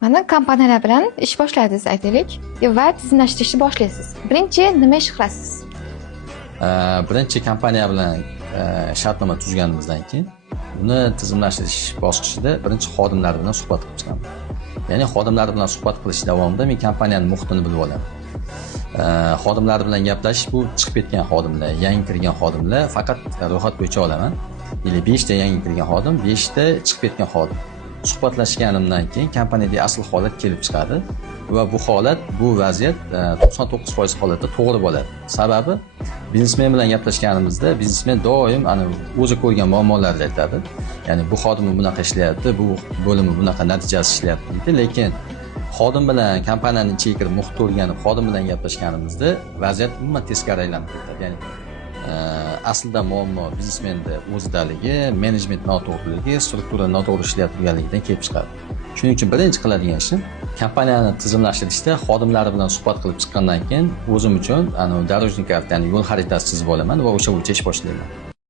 Mana kompaniyalar bilan ish boshladingiz aytaylik va tizimlashtirishni boshlaysiz. Birinchi nima ish qilasiz? Birinchi kompaniya bilan shartnoma tuzganimizdan keyin uni tizimlashtirish bosqichida birinchi xodimlar bilan suhbat qilib chiqamiz. Ya'ni xodimlar bilan suhbat qilish davomida men kompaniyaning muhitini bilib olaman. Xodimlar bilan gaplashish bu chiqib ketgan xodimlar, yangi kirgan xodimlar faqat ro'yxat bo'yicha olaman. Ya'ni 5 ta yangi kirgan xodim, 5 ta chiqib ketgan xodim. Suhbatlashganimdan keyin kompaniyadagi asl holat kelib chiqadi va bu holat, bu vaziyat 99% holatda to'g'ri bo'ladi. Sababi biznesmen bilan gaplashganimizda biznesmen doim o'zi ko'rgan muammolarni aytadi. Ya'ni bu xodim bunaqa ishlayapti, bu bo'limi bunaqa natijasiz ishlayapti deydi, lekin xodim bilan kompaniyaning ichiga kirib muhit o'rganib, xodim bilan gaplashganimizda vaziyat umuman teskari aylanib ketadi. Ya'ni aslida muammo biznesmenda o'zidaligi, menejment noto'g'riligi, struktura noto'g'ri ishlayotib turganligidan kelib chiqadi. Shuning uchun birinchi qiladigan ishim kompaniyani tizimlashtirishda xodimlari bilan suhbat qilib chiqqandan keyin o'zim uchun darojniy karta, ya'ni yo'l xaritasi chizib olaman va o'sha bo'yicha ish boshlayman.